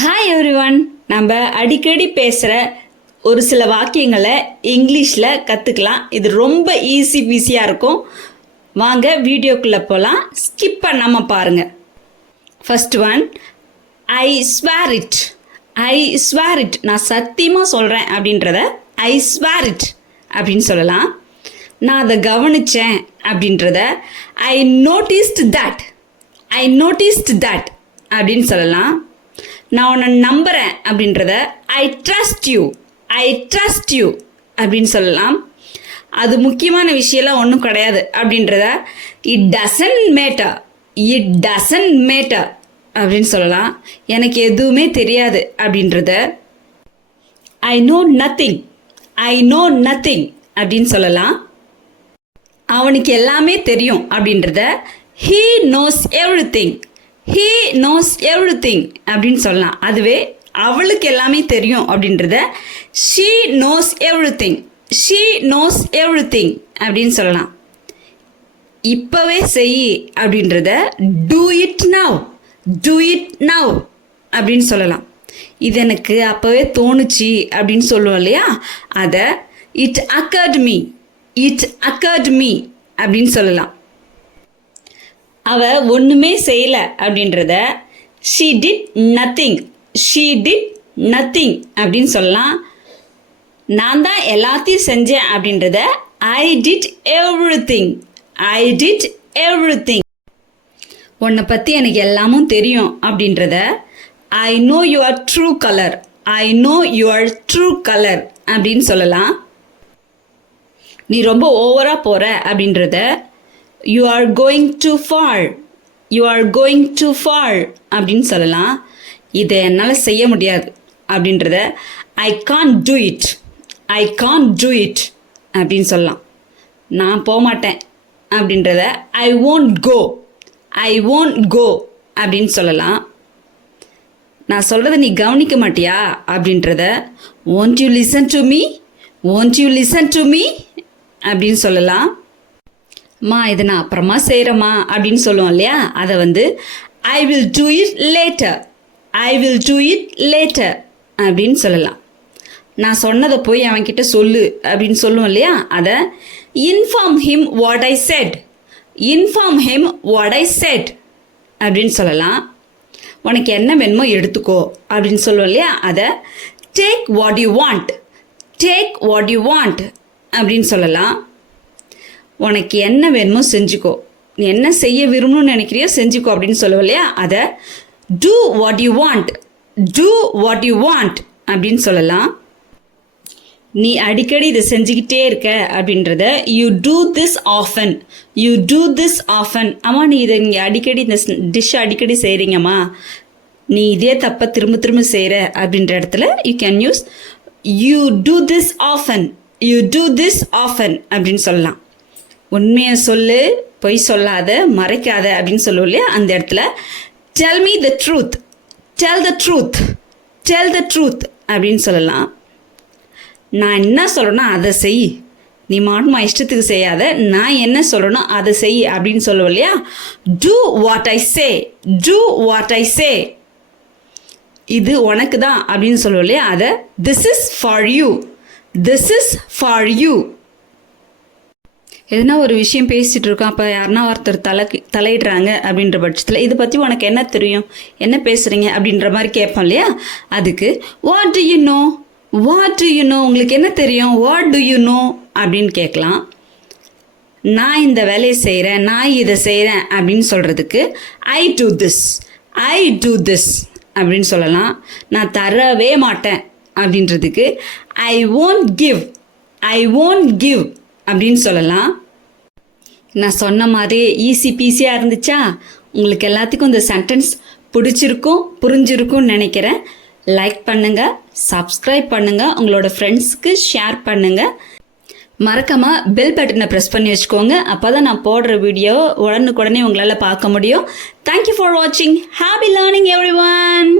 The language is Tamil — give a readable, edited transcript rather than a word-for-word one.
Hi everyone. நம்ம அடிக்கடி பேசுகிற ஒரு சில வாக்கியங்களை இங்கிலீஷில் கற்றுக்கலாம். இது ரொம்ப ஈஸியாக இருக்கும். வாங்க வீடியோக்குள்ளே போகலாம். ஸ்கிப் பண்ணாமல் பாருங்கள். First one, I swear it. I swear it, நான் சத்தியமாக சொல்கிறேன் அப்படின்றத ஐ ஸ்வேர் இட் அப்படின்னு சொல்லலாம். நான் அதை கவனித்தேன் அப்படின்றத I noticed that. I noticed that அப்படின்னு சொல்லலாம். நான் உன்னை நம்புகிறேன் அப்படின்றத I trust you. I trust you அப்படின்னு சொல்லலாம். அது முக்கியமான விஷயம்லாம் ஒன்றும் கிடையாது அப்படின்றத it doesn't matter. It doesn't matter அப்படின்னு சொல்லலாம். எனக்கு எதுவுமே தெரியாது அப்படின்றத I know nothing. I know nothing அப்படின்னு சொல்லலாம். அவனுக்கு எல்லாமே தெரியும் அப்படின்றத he knows everything. He knows everything அப்படின்னு சொல்லலாம். அதுவே அவளுக்கு எல்லாமே தெரியும் அப்படின்றத she knows everything. She knows everything அப்படின்னு சொல்லலாம். இப்போவே செய் அப்படின்றத do it now. Do it now அப்படின்னு சொல்லலாம். இது எனக்கு அப்போவே தோணுச்சு அப்படின்னு சொல்லுவோம் இல்லையா, அதை it accord me. It accord me அப்படின்னு சொல்லலாம். அவ ஒன்றுமே செய்யலை அப்படின்றத she did nothing. She did nothing அப்படின்னு சொல்லலாம். நான் தான் எல்லாத்தையும் செஞ்சேன் அப்படின்றத I did everything. I did everything. உன்னை பற்றி எனக்கு எல்லாமும் தெரியும் அப்படின்றத I no your true colour. I know your true colour அப்படின்னு சொல்லலாம். நீ ரொம்ப ஓவராக போகிற அப்படின்றத you are going to for. You are going to for அப்படின்னு சொல்லலாம். இதை என்னால் செய்ய முடியாது அப்படின்றத I can't do it. I can't do it அப்படின்னு சொல்லலாம். நான் போக மாட்டேன் அப்படின்றத ஐ won't கோ. ஐ won't கோ அப்படின்னு சொல்லலாம். நான் சொல்கிறத நீ கவனிக்க மாட்டியா அப்படின்றத won't you listen to me. won't you listen to me அப்படின்னு சொல்லலாம். மா இதை நான் அப்புறமா செய்கிறேம்மா அப்படின்னு சொல்லுவோம் இல்லையா, அதை I will do it later. I will do it later அப்படின்னு சொல்லலாம். நான் சொன்னதை போய் அவன்கிட்ட சொல்லு அப்படின்னு சொல்லுவோம் இல்லையா, அதை inform him what I set. Inform him what I set அப்படின்னு சொல்லலாம். உனக்கு என்ன வேணுமோ எடுத்துக்கோ அப்படின்னு சொல்லுவோம் இல்லையா, அதை take what you want. Take what you want அப்படின்னு சொல்லலாம். உனக்கு என்ன வேணுமோ செஞ்சுக்கோ. நீ என்ன செய்ய விரும்பணும்னு நினைக்கிறியோ செஞ்சுக்கோ அப்படின்னு சொல்லுவோம் இல்லையா, அதை do what you want. Do what you want அப்படின்னு சொல்லலாம். நீ அடிக்கடி இதை செஞ்சுக்கிட்டே இருக்க அப்படின்றத you do this often. You do this often. அம்மா நீ இதை நீங்கள் அடிக்கடி இந்த டிஷ் அடிக்கடி செய்கிறீங்கம்மா, நீ இதே தப்பை திரும்ப திரும்ப செய்கிற அப்படின்ற இடத்துல you can use you do this often. You do this often அப்படின்னு சொல்லலாம். உண்மையை சொல்லு, பொய் சொல்லாத, மறைக்காத அப்படின்னு சொல்லுவோம் இல்லையா, அந்த இடத்துல tell me the truth. Tell the truth. Tell the truth அப்படின்னு சொல்லலாம். நான் என்ன சொல்கிறேன்னா அதை செய். நீ மாட்டுமா இஷ்டத்துக்கு செய்யாத, நான் என்ன சொல்கிறேனோ அதை செய் அப்படின்னு சொல்லுவோம் இல்லையா, do what I say. Do what I say. இது உனக்கு தான் அப்படின்னு சொல்லுவோம் இல்லையா, அதை this is for you. This is for you. எதுனா ஒரு விஷயம் பேசிகிட்டு இருக்கோம், அப்போ யாருன்னா ஒருத்தர் தலையிடுறாங்க அப்படின்ற பட்சத்தில் இதை பற்றி உனக்கு என்ன தெரியும், என்ன பேசுகிறீங்க அப்படின்ற மாதிரி கேட்போம் இல்லையா, அதுக்கு what to you know. What to you know, உங்களுக்கு என்ன தெரியும், வாட் டு யூ நோ அப்படின்னு கேட்கலாம். நான் இந்த வேலையை செய்கிறேன், நான் இதை செய்கிறேன் அப்படின்னு சொல்கிறதுக்கு I do this. I do this அப்படின்னு சொல்லலாம். நான் தரவே மாட்டேன் அப்படின்றதுக்கு ஐ won't give. I won't give அப்படின்னு சொல்லலாம். நான் சொன்ன மாதிரி ஈஸி பீஸியாக இருந்துச்சா? உங்களுக்கு எல்லாத்துக்கும் இந்த சென்டென்ஸ் பிடிச்சிருக்கும், புரிஞ்சிருக்கும்னு நினைக்கிறேன். லைக் பண்ணுங்கள், சப்ஸ்கிரைப் பண்ணுங்கள், உங்களோட ஃப்ரெண்ட்ஸுக்கு ஷேர் பண்ணுங்கள். மறக்காமல் பெல் பட்டனை ப்ரெஸ் பண்ணி வச்சுக்கோங்க. அப்போ தான் நான் போடுற வீடியோவை உடனுக்குடனே உங்களால் பார்க்க முடியும். தேங்க்யூ ஃபார் வாட்சிங். Happy learning everyone.